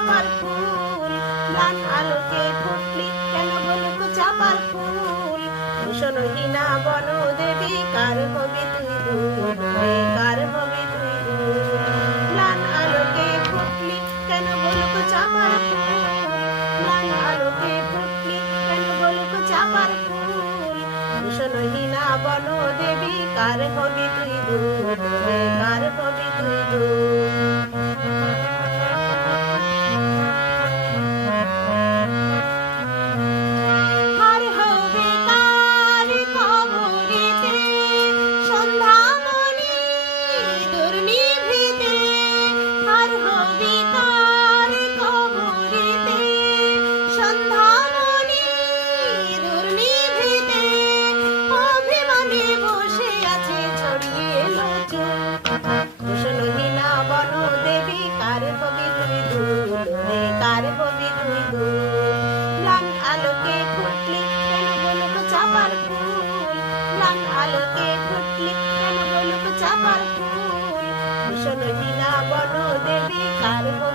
চাপার ফুল, ম্লান আলোকে ফুটলি কেন বলুক চাপার ফুল। ভূষণহীনা বন দেবী কার হবি তুই দুল, কার হবি তুই দুল। ম্লান আলোকে ফুটলি কেন বলুক চাপার ফুল, ম্লান আলোকে ফুটলি কেন বলুক চাপার ফুল। ভূষণহীনা বন দেবী কার হবি তুই দুল, কার হবি তুই দুল। ভূষণহীনা বন দেবী কার হবি তুই দুল, কার হবি তুই দুল। ম্লান আলোকে ফুটলি কেন বলুক চাপার ফুল, ম্লান আলোকে ফুটলি কেন বলুক চাপার ফুল। ভূষণহীনা বন দেবী কার হবি